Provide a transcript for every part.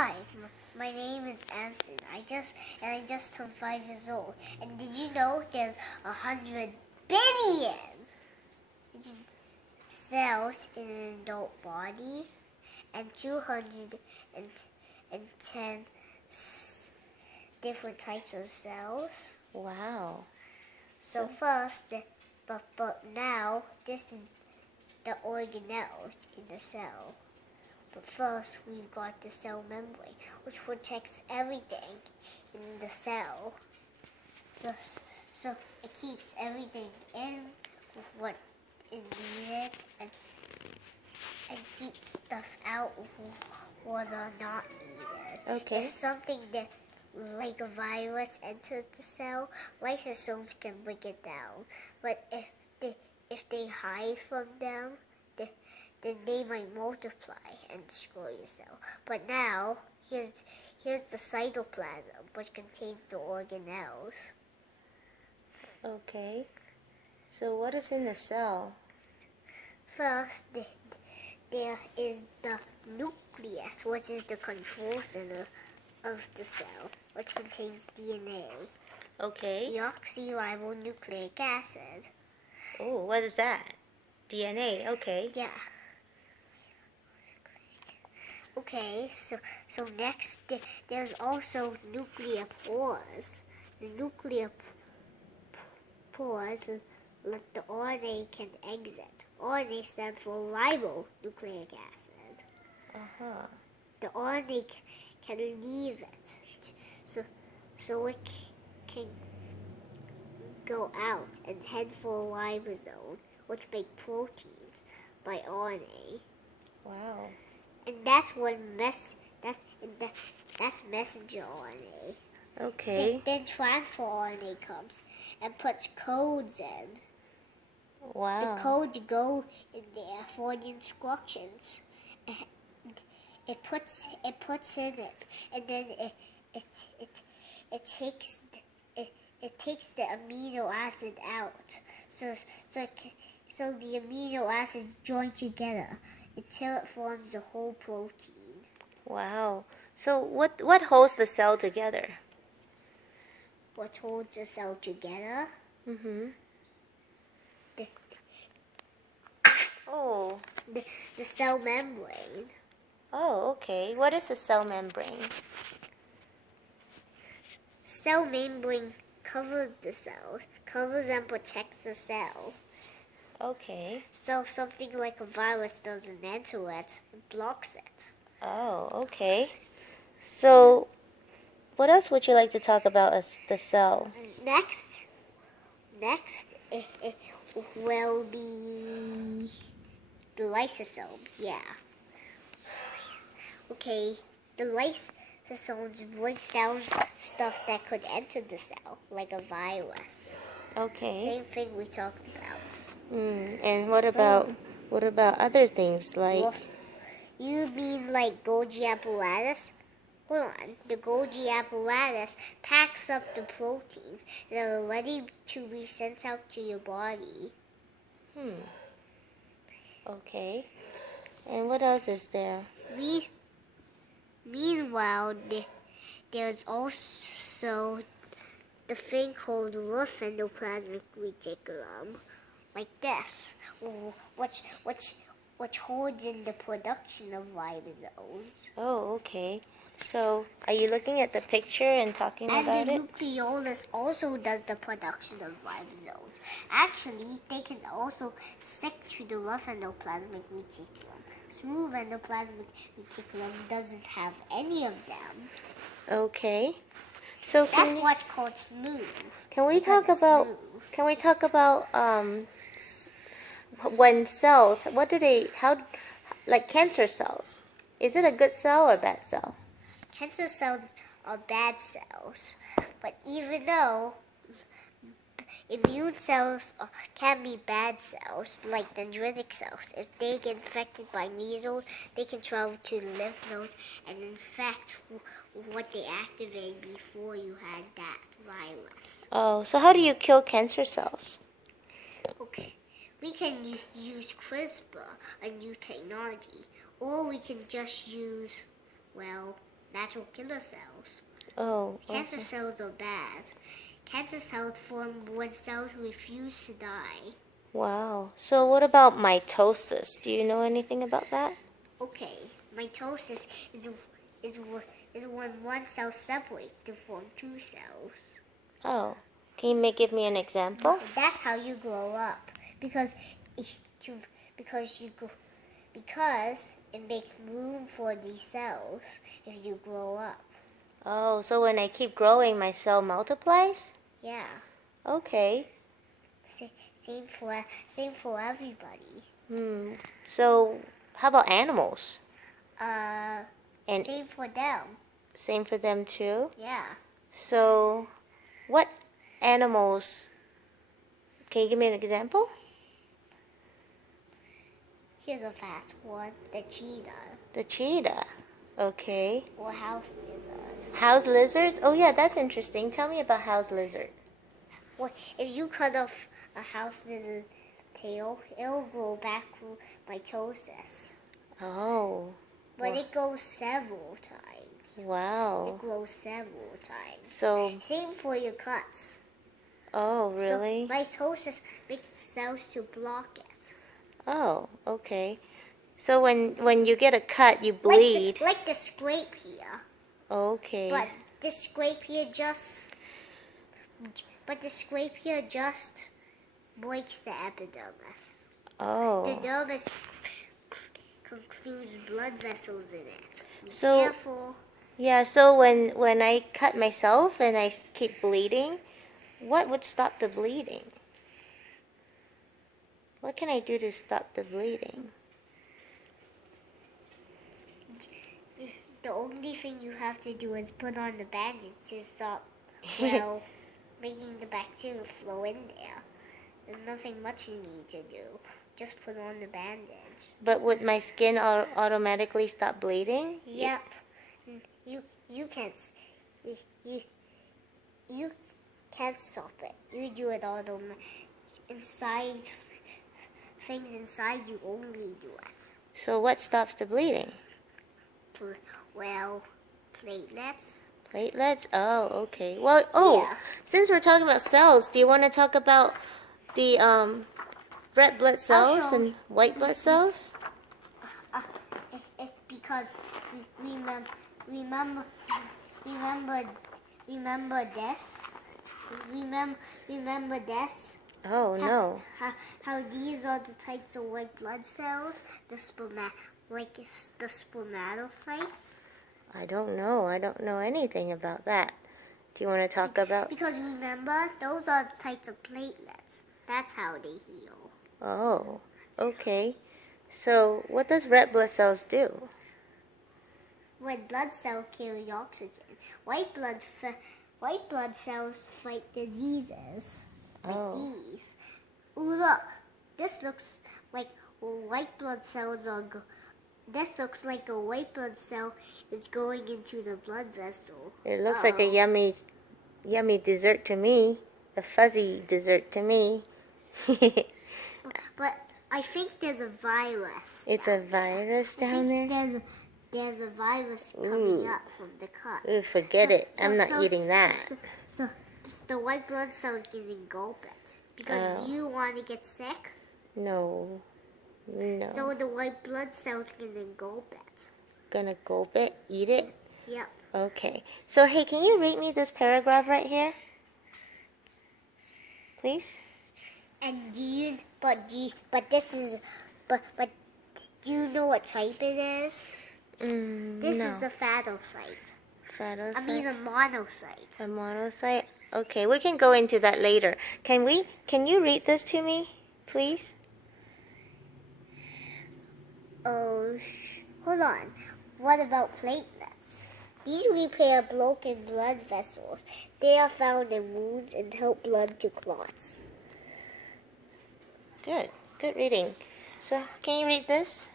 Hi, my name is Anson. I just turned 5 years old. And did you know there's 100 billion cells in an adult body, and 210 different types of cells? Wow. So first, but now this is the organelles in the cell. But first, we've got the cell membrane, which protects everything in the cell. So it keeps everything in what is needed and keeps stuff out what are not needed. Okay. If something that like a virus enters the cell, lysosomes can break it down. But if they hide from them, then they might multiply and destroy the cell. But now, here's the cytoplasm, which contains the organelles. Okay. So what is in the cell? First, there is the nucleus, which is the control center of the cell, which contains DNA. Okay. Deoxyribonucleic acid. Oh, what is that? DNA. Okay. Yeah. Okay, so next there's also nuclear pores. The nuclear pores let the RNA can exit. RNA stands for ribonucleic acid. Uh-huh. The RNA can leave it, so it can go out and head for a ribosome, which make proteins by RNA. Wow. And that's that's messenger RNA. Okay. Then transfer RNA comes and puts codes in. Wow. The codes go in there for the instructions. And it puts in it, and then it takes the amino acid out. So the amino acids join together until it forms the whole protein. Wow. So what holds the cell together? What holds the cell together? Mm-hmm. Oh. The cell membrane. Oh, okay. What is a cell membrane? Cell membrane covers the cells, covers and protects the cell. Okay. So something like a virus doesn't enter it, it blocks it. Oh, okay. So, what else would you like to talk about as the cell? Next it will be the lysosome. Yeah. Okay, the lysosomes break down stuff that could enter the cell, like a virus. Okay. Same thing we talked about. And what about other things like? Well, you mean like Golgi Apparatus? Hold on. The Golgi Apparatus packs up the proteins that are ready to be sent out to your body. Okay. And what else is there? Meanwhile, there's also the thing called rough endoplasmic reticulum, like this, which holds in the production of ribosomes. Oh, okay. So, are you looking at the picture and talking about And the it? nucleolus also does the production of ribosomes. Actually, they can also stick to the rough endoplasmic reticulum. Smooth endoplasmic reticulum doesn't have any of them. Okay. So That's what's called smooth. Can we talk about when cells? Like cancer cells? Is it a good cell or bad cell? Cancer cells are bad cells, but even though immune cells can be bad cells, like dendritic cells, if they get infected by measles, they can travel to the lymph nodes and infect what they activated before you had that virus. Oh, so how do you kill cancer cells? Okay, we can use CRISPR, a new technology, or we can just use, well, natural killer cells. Oh. Cancer Okay. cells are bad. Cancer cells form when cells refuse to die. Wow. So what about mitosis? Do you know anything about that? Okay, mitosis is when one cell separates to form two cells. Oh. Can you give me an example? That's how you grow up. Because it makes room for these cells if you grow up. Oh, so when I keep growing, my cell multiplies? Yeah. Okay. Same for everybody. So how about animals? And same for them. Same for them too? Yeah. So what animals, can you give me an example? Here's a fast one, the cheetah. The cheetah. Okay. Or house lizard. House lizards? Oh yeah, that's interesting. Tell me about house lizard. Well, if you cut off a house lizard tail, it'll grow back through mitosis. Oh. But it goes several times. Wow. It grows several times. So. Same for your cuts. Oh, really? So mitosis makes the cells to block it. Oh, okay. So when you get a cut, you bleed. Like the scrape here. Okay. But the scrape here just breaks the epidermis. Oh. The dermis concludes blood vessels in it. Be So- careful. Yeah, so when I cut myself and I keep bleeding, what would stop the bleeding? What can I do to stop the bleeding? The only thing you have to do is put on the bandage to stop, making the bacteria flow in there. There's nothing much you need to do. Just put on the bandage. But would my skin automatically stop bleeding? Yep. You can't you can't stop it. You do it automatically. Things inside you only do it. So what stops the bleeding? Well, platelets. Platelets? Oh, okay. Well, Yeah. Since we're talking about cells, do you want to talk about the red blood cells show- and white blood cells? It's because remember this. Remember this. Oh, no. How these are the types of white blood cells, the spermatocytes. I don't know. I don't know anything about that. Do you want to talk about? Because remember, those are the types of platelets. That's how they heal. Oh, okay. So what does red blood cells do? Red blood cells carry oxygen. White blood cells fight diseases like these. Ooh, look. This looks like white blood cells are. This looks like a white blood cell is going into the blood vessel. It looks like a yummy dessert to me. A fuzzy dessert to me. But I think there's a virus. It's a virus down there? There's a virus coming up from the cut. Ooh, forget it. I'm not eating that. So the white blood cells can gulp it. Because do you want to get sick? No. No. So the white blood cells can gulp it. Gonna gulp it? Eat it? Yep. Okay. So, hey, can you read me this paragraph right here? Please? And do you know what type it is? This is a phagocyte. Phagocyte? I mean a monocyte. A monocyte? Okay, we can go into that later. Can you read this to me, please? Oh, hold on. What about platelets? These repair broken blood vessels. They are found in wounds and help blood to clots. Good. Good reading. So, can you read this?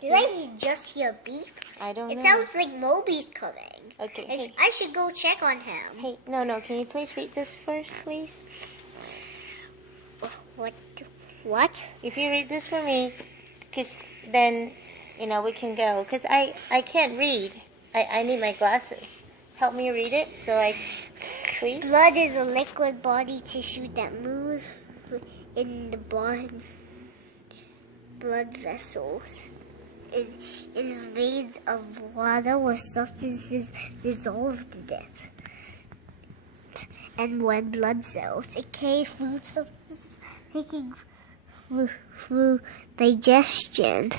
Did I just hear a beep? I don't know. It sounds like Moby's coming. Okay. I Hey, I should go check on him. hey, no. Can you please read this first, please? What? If you read this for me, because then we can go. Because I can't read. I need my glasses. Help me read it please. Blood is a liquid body tissue that moves in the blood vessels. It is made of water or substances dissolved in it. And when blood cells, it carries food substances taking through digestion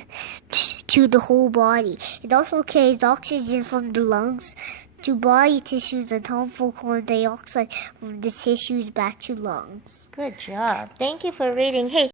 to the whole body. It also carries oxygen from the lungs to body tissues and harmful carbon dioxide from the tissues back to lungs. Good job. Thank you for reading. Hey.